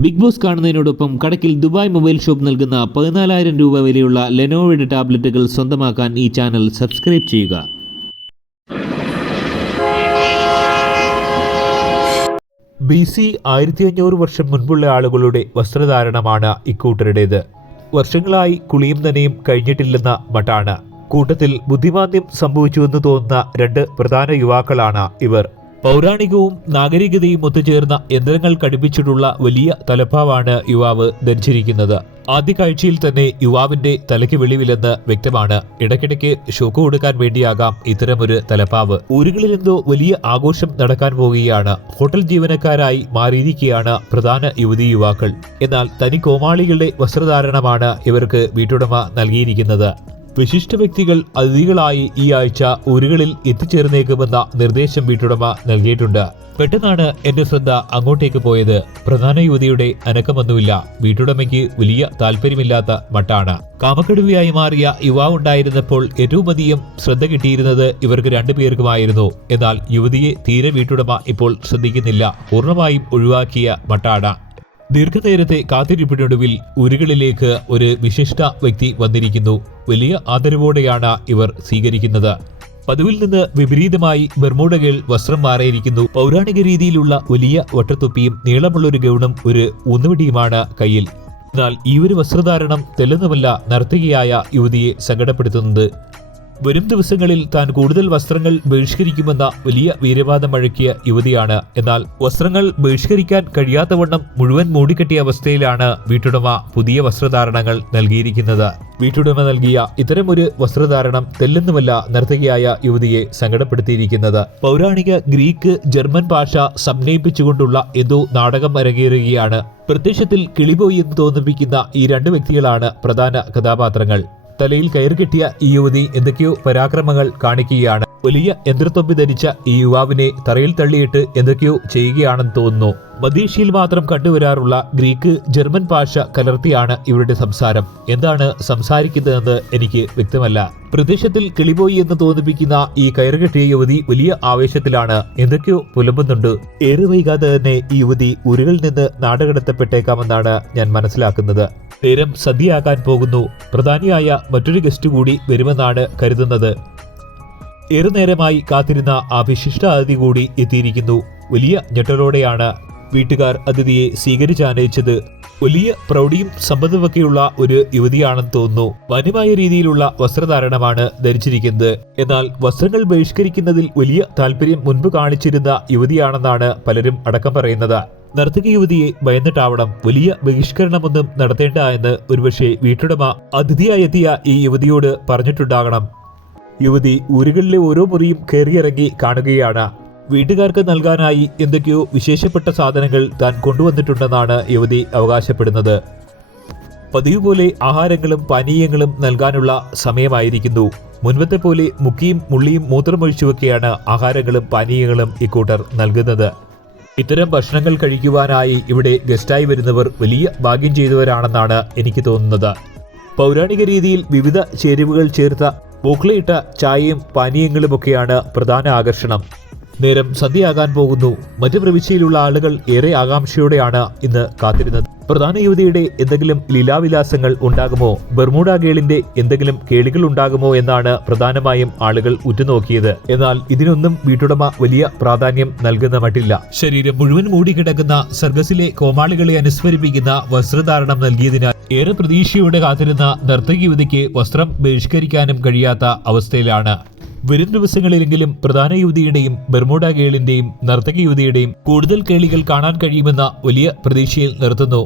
Big boss കാണുന്നതിനോടൊപ്പം കടക്കിൽ Dubai mobile shop നൽകുന്ന പതിനാലായിരം രൂപ വിലയുള്ള ലെനോവയുടെ ടാബ്ലറ്റുകൾ സ്വന്തമാക്കാൻ ഈ ചാനൽ സബ്സ്ക്രൈബ് ചെയ്യുക. ബി സി ആയിരത്തി അഞ്ഞൂറ് വർഷം മുൻപുള്ള ആളുകളുടെ വസ്ത്രധാരണമാണ് ഇക്കൂട്ടരുടേത്. വർഷങ്ങളായി കുളിയും നനയും കഴിഞ്ഞിട്ടില്ലെന്ന മട്ടാണ്. കൂട്ടത്തിൽ ബുദ്ധിമാന്ദ്യം സംഭവിച്ചുവെന്ന് തോന്നുന്ന രണ്ട് പ്രധാന യുവാക്കളാണ് ഇവർ. പൗരാണികവും നാഗരികതയും ഒത്തുചേർന്ന യന്ത്രങ്ങൾ ഘടിപ്പിച്ചിട്ടുള്ള വലിയ തലപ്പാവാണ് യുവാവ് ധരിച്ചിരിക്കുന്നത്. ആദ്യ കാഴ്ചയിൽ തന്നെ യുവാവിന്റെ തലയ്ക്ക് വെളിവില്ലെന്ന് വ്യക്തമാണ്. ഇടയ്ക്കിടയ്ക്ക് ഷോക്ക് കൊടുക്കാൻ വേണ്ടിയാകാം ഇത്തരമൊരു തലപ്പാവ്. ഊരുകളിലെന്തോ വലിയ ആഘോഷം നടക്കാൻ പോവുകയാണ്. ഹോട്ടൽ ജീവനക്കാരായി മാറിയിരിക്കുകയാണ് പ്രധാന യുവതി യുവാക്കൾ. എന്നാൽ തനി കോമാളികളുടെ വസ്ത്രധാരണമാണ് ഇവർക്ക് വീട്ടുടമ നൽകിയിരിക്കുന്നത്. വിശിഷ്ട വ്യക്തികൾ അതിഥികളായി ഈ ആഴ്ച ഊരുകളിൽ എത്തിച്ചേർന്നേക്കുമെന്ന നിർദ്ദേശം വീട്ടുടമ നൽകിയിട്ടുണ്ട്. പെട്ടെന്നാണ് എന്റെ ശ്രദ്ധ അങ്ങോട്ടേക്ക് പോയത്. പ്രധാന യുവതിയുടെ അനക്കമൊന്നുമില്ല. വീട്ടുടമയ്ക്ക് വലിയ താല്പര്യമില്ലാത്ത മട്ടാണ്. കാമക്കെടുവിയായി മാറിയ യുവാവുണ്ടായിരുന്നപ്പോൾ ഏറ്റവും അധികം ശ്രദ്ധ കിട്ടിയിരുന്നത് ഇവർക്ക് രണ്ടുപേർക്കുമായിരുന്നു എന്നാൽ യുവതിയെ തീരെ വീട്ടുടമ ഇപ്പോൾ ശ്രദ്ധിക്കുന്നില്ല. പൂർണമായും ഒഴിവാക്കിയ മട്ടാണ്. ദീർഘനേരത്തെ കാത്തിരിപ്പിനൊടുവിൽ ഉരുകളിലേക്ക് ഒരു വിശിഷ്ട വ്യക്തി വന്നിരിക്കുന്നു. വലിയ ആദരവോടെയാണ് ഇവർ സ്വീകരിക്കുന്നത്. പതിവിൽ നിന്ന് വിപരീതമായി ബെർമൂഡകൾ വസ്ത്രം മാറിയിരിക്കുന്നു. പൗരാണിക രീതിയിലുള്ള വലിയ വട്ടത്തൊപ്പിയും നീളമുള്ളൊരു ഗൗണും ഒരു ഊന്നുവടിയുമാണ് കയ്യിൽ. എന്നാൽ ഈ ഒരു വസ്ത്രധാരണം തെല്ലുന്നുമല്ല നർത്തകിയായ യുവതിയെ സങ്കടപ്പെടുത്തുന്നത്. വരും ദിവസങ്ങളിൽ താൻ കൂടുതൽ വസ്ത്രങ്ങൾ ബഹിഷ്കരിക്കുമെന്ന വലിയ വീരവാദം മുഴക്കിയ യുവതിയാണ്. എന്നാൽ വസ്ത്രങ്ങൾ ബഹിഷ്കരിക്കാൻ കഴിയാത്തവണ്ണം മുഴുവൻ മൂടിക്കെട്ടിയ അവസ്ഥയിലാണ് വീട്ടുടമ പുതിയ വസ്ത്രധാരണങ്ങൾ നൽകിയിരിക്കുന്നത്. വീട്ടുടമ നൽകിയ ഇത്തരമൊരു വസ്ത്രധാരണം തെല്ലെന്നുമല്ല നർത്തകിയായ യുവതിയെ സങ്കടപ്പെടുത്തിയിരിക്കുന്നത്. പൗരാണിക ഗ്രീക്ക് ജർമ്മൻ ഭാഷ സംനയിപ്പിച്ചുകൊണ്ടുള്ള എന്തോ നാടകം അരങ്ങേറുകയാണ്. പ്രത്യക്ഷത്തിൽ കിളിപോയി എന്ന് തോന്നിപ്പിക്കുന്ന ഈ രണ്ട് വ്യക്തികളാണ് പ്രധാന കഥാപാത്രങ്ങൾ. തലയിൽ കയറി കെട്ടിയ ഈ യുവതി എന്തൊക്കെയോ പരാക്രമങ്ങൾ കാണിക്കുകയാണ്. വലിയ യന്ത്രത്തൊപ്പി ധരിച്ച ഈ യുവാവിനെ തറയിൽ തള്ളിയിട്ട് എന്തൊക്കെയോ ചെയ്യുകയാണെന്ന് തോന്നുന്നു. മദീഷയിൽ മാത്രം കണ്ടുവരാറുള്ള ഗ്രീക്ക് ജർമ്മൻ ഭാഷ കലർത്തിയാണ് ഇവരുടെ സംസാരം. എന്താണ് സംസാരിക്കുന്നതെന്ന് എനിക്ക് വ്യക്തമല്ല. പ്രദേശത്തിൽ കിളിപോയി എന്ന് തോന്നിപ്പിക്കുന്ന ഈ കയറുകെട്ടിയ യുവതി വലിയ ആവേശത്തിലാണ്. എന്തൊക്കെയോ പുലമ്പുന്നുണ്ട്. ഏറെ വൈകാതെ തന്നെ ഈ യുവതി ഉരുകളിൽ നിന്ന് നാടുകടത്തപ്പെട്ടേക്കാമെന്നാണ് ഞാൻ മനസ്സിലാക്കുന്നത്. നേരം സദ്യയാക്കാൻ പോകുന്നു. പ്രധാനിയായ മറ്റൊരു ഗസ്റ്റ് കൂടി വരുമെന്നാണ് കരുതുന്നത്. ഏറെ നേരമായി കാത്തിരുന്ന ആ വിശിഷ്ട അതിഥി കൂടി എത്തിയിരിക്കുന്നു. വലിയ ഞെട്ടലോടെയാണ് വീട്ടുകാർ അതിഥിയെ സ്വീകരിച്ചാനയിച്ചത് വലിയ പ്രൗഢിയും സമ്പത്തുമൊക്കെയുള്ള ഒരു യുവതിയാണെന്ന് തോന്നുന്നു. മാന്യമായ രീതിയിലുള്ള വസ്ത്രധാരണമാണ് ധരിച്ചിരിക്കുന്നത്. എന്നാൽ വസ്ത്രങ്ങൾ ബഹിഷ്കരിക്കുന്നതിൽ വലിയ താല്പര്യം മുൻപ് കാണിച്ചിരുന്ന യുവതിയാണെന്നാണ് പലരും അടക്കം പറയുന്നത്. നർത്തക യുവതിയെ ഭയന്നിട്ടാവണം വലിയ ബഹിഷ്കരണമൊന്നും നടത്തേണ്ട എന്ന് ഒരുപക്ഷെ വീട്ടുടമ അതിഥിയായെത്തിയ ഈ യുവതിയോട് പറഞ്ഞിട്ടുണ്ടാകണം. യുവതി ഊരുകളിലെ ഓരോ മുറിയും കയറിയിറങ്ങി കാണുകയാണ്. വീട്ടുകാർക്ക് നൽകാനായി എന്തൊക്കെയോ വിശേഷപ്പെട്ട സാധനങ്ങൾ താൻ കൊണ്ടുവന്നിട്ടുണ്ടെന്നാണ് യുവതി അവകാശപ്പെടുന്നത്. പതിവ് പോലെ ആഹാരങ്ങളും പാനീയങ്ങളും നൽകാനുള്ള സമയമായിരിക്കുന്നു. മുൻപത്തെ പോലെ മുക്കിയും മുള്ളിയും മൂത്രമൊഴിച്ചുമൊക്കെയാണ് ആഹാരങ്ങളും പാനീയങ്ങളും ഇക്കൂട്ടർ നൽകുന്നത്. ഇത്തരം ഭക്ഷണങ്ങൾ കഴിക്കുവാനായി ഇവിടെ ഗസ്റ്റായി വരുന്നവർ വലിയ ഭാഗ്യം ചെയ്തവരാണെന്നാണ് എനിക്ക് തോന്നുന്നത്. പൗരാണിക രീതിയിൽ വിവിധ ചേരുവകൾ ചേർത്ത പൂക്കളയിട്ട ചായയും പാനീയങ്ങളുമൊക്കെയാണ് പ്രധാന ആകർഷണം. നേരം സന്ധ്യയാകാൻ പോകുന്നു. മറ്റു പ്രവിശ്യയിലുള്ള ആളുകൾ ഏറെ ആകാംക്ഷയോടെയാണ് ഇന്ന് കാത്തിരുന്നത്. പ്രധാന യുവതിയുടെ എന്തെങ്കിലും ലീലാവിലാസങ്ങൾ ഉണ്ടാകുമോ? ബർമൂഡ ഗേളിന്റെ എന്തെങ്കിലും കേളികൾ ഉണ്ടാകുമോ എന്നാണ് പ്രധാനമായും ആളുകൾ ഉറ്റുനോക്കിയത്. എന്നാൽ ഇതിനൊന്നും വീട്ടുടമ വലിയ പ്രാധാന്യം നൽകുന്ന മട്ടില്ല. ശരീരം മുഴുവൻ മൂടിക്കിടക്കുന്ന സർഗസിലെ കോമാളികളെ അനുസ്മരിപ്പിക്കുന്ന വസ്ത്രധാരണം നൽകിയതിനാൽ ഏറെ പ്രതീക്ഷയോടെ കാത്തിരുന്ന നർത്തക യുവതിക്ക് വസ്ത്രം ബഹിഷ്കരിക്കാനും കഴിയാത്ത അവസ്ഥയിലാണ്. വരും ദിവസങ്ങളിലെങ്കിലും പ്രധാന യുവതിയുടെയും ബെർമോഡ ഗേളിന്റെയും നർത്തക യുവതിയുടെയും കൂടുതൽ കേളികൾ കാണാൻ കഴിയുമെന്ന വലിയ പ്രതീക്ഷയിൽ നിർത്തുന്നു.